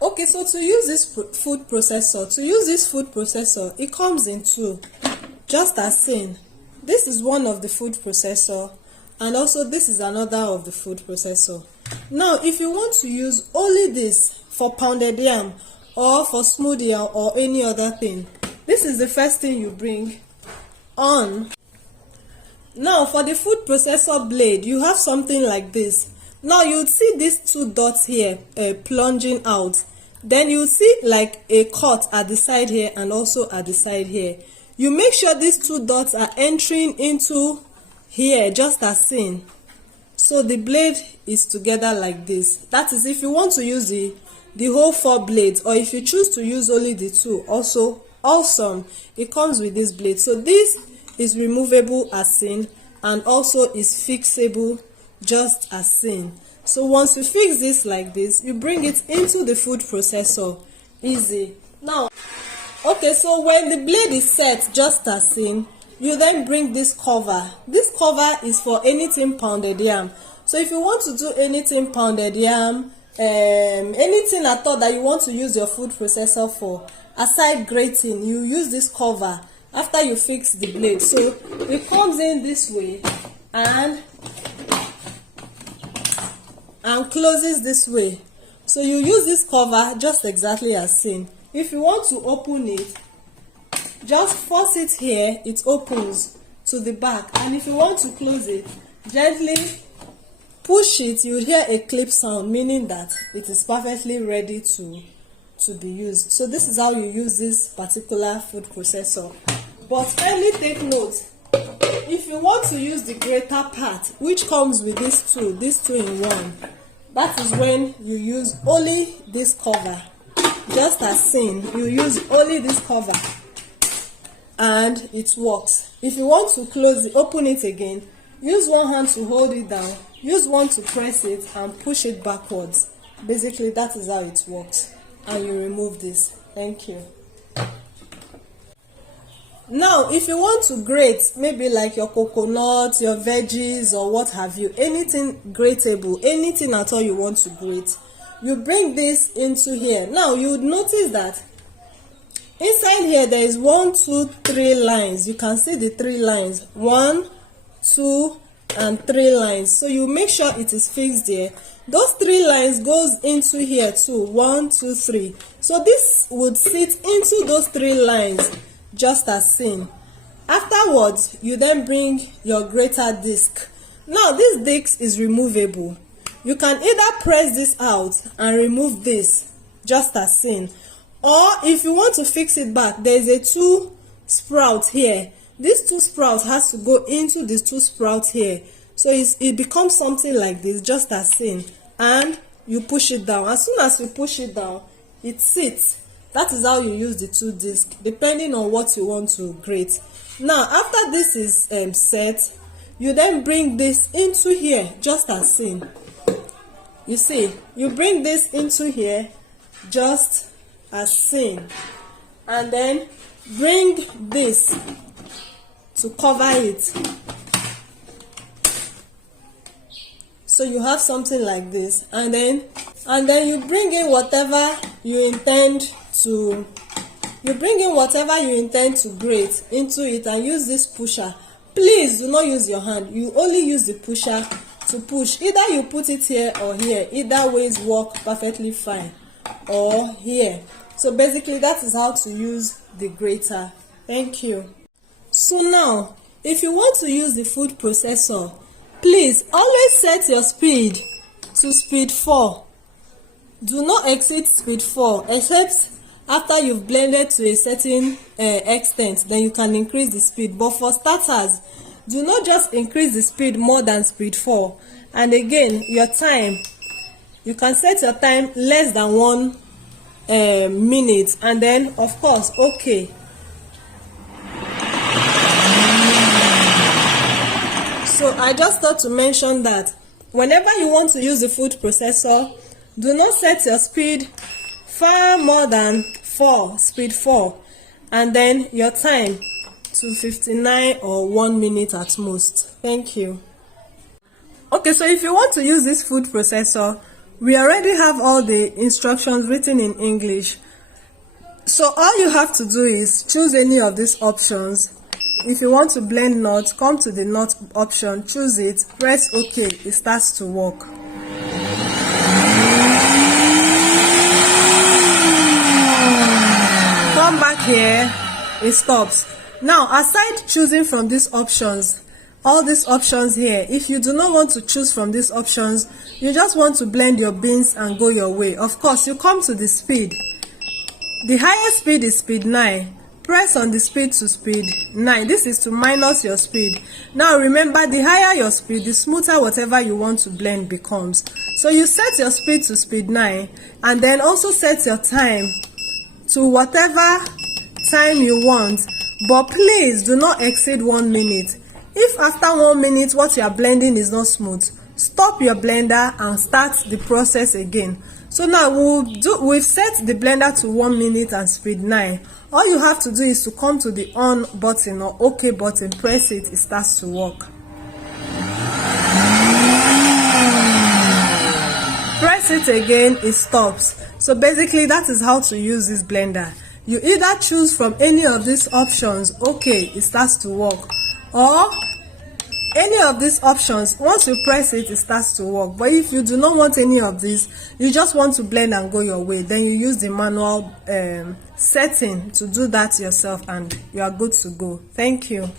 Okay, so to use this food processor, it comes in two, just as seen. This is one of the food processor, and also this is another of the food processor. Now, if you want to use only this for pounded yam or for smoothie or any other thing, this is the first thing you bring on. Now, for the food processor blade, you have something like this. Now, you'll see these two dots here plunging out. Then you'll see like a cut at the side here and also at the side here. You make sure these two dots are entering into here, just as seen. So the blade is together like this. That is if you want to use the whole 4 blades, or if you choose to use only the 2, also awesome. It comes with this blade. So this is removable as seen, and also is fixable just as seen. So once you fix this like this, you bring it into the food processor. Easy. Now, okay, so when the blade is set just as seen, you then bring this cover. This cover is for anything pounded yam. So if you want to do anything pounded yam, anything at all that you want to use your food processor for, aside grating, you use this cover after you fix the blade. So it comes in this way and closes this way. So you use this cover just exactly as seen. If you want to open it, just force it here, it opens to the back. And if you want to close it, gently push it, you'll hear a clip sound, meaning that it is perfectly ready to be used. So this is how you use this particular food processor. But kindly take note, if you want to use the grater part, which comes with this two in one, that is when you use only this cover. Just as seen, you use only this cover and it works. If you want to close it, open it again, use one hand to hold it down, use one to press it and push it backwards. Basically, that is how it works. And you remove this. Thank you. Now, if you want to grate, maybe like your coconut, your veggies, or what have you, anything grateable, anything at all you want to grate, you bring this into here. Now, you would notice that inside here there is 1, 2, 3 lines. You can see the 3 lines, 1, 2, and 3 lines. So you make sure it is fixed there. Those 3 lines goes into here too, 1, 2, 3. So this would sit into those 3 lines, just as seen. Afterwards, you then bring your grater disc. Now this disc is removable. You can either press this out and remove this, just as seen, or if you want to fix it back, there is a 2 sprout here. This 2 sprouts has to go into these 2 sprouts here. So it becomes something like this, just as seen, and you push it down. As soon as you push it down, it sits. That is how you use the 2 discs, depending on what you want to grate. Now, after this is set, you then bring this into here, just as seen. You see, you bring this into here, just as seen, and then bring this to cover it. So you have something like this, and then you bring in whatever you intend to grate into it and use this pusher. Please do not use your hand. You only use the pusher to push. Either you put it here or here. Either ways work perfectly fine. Or here. So basically that is how to use the grater. Thank you. So now, if you want to use the food processor, please always set your speed to speed 4. Do not exceed speed 4, except after you've blended to a certain extent, then you can increase the speed. But for starters, do not just increase the speed more than speed 4. And again, your time, you can set your time less than 1 minute, and then of course, okay. So I just thought to mention that whenever you want to use the food processor, do not set your speed far more than 4, speed 4, and then your time to 59 or 1 minute at most. Thank you. Okay, so if you want to use this food processor, We already have all the instructions written in English. So all you have to do is choose any of these options. If you want to blend knot, come to the knot option, choose it, press OK, it starts to work. Come back here, it stops. Now, aside choosing from these options, all these options here, if you do not want to choose from these options, you just want to blend your beans and go your way. Of course, you come to the speed. The highest speed is speed 9. Press on the speed to speed 9. This is to minus your speed. Now remember, the higher your speed, the smoother whatever you want to blend becomes. So you set your speed to speed 9 and then also set your time to whatever time you want, but please do not exceed 1 minute. If after 1 minute what you are blending is not smooth, stop your blender and start the process again. So now we've set the blender to 1 minute and speed 9. All you have to do is to come to the on button or OK button, press it, it starts to work. Press it again, it stops. So basically that is how to use this blender. You either choose from any of these options, OK, it starts to work, or any of these options, once you press it, it starts to work. But if you do not want any of these, you just want to blend and go your way, then you use the manual setting to do that yourself and you are good to go. Thank you.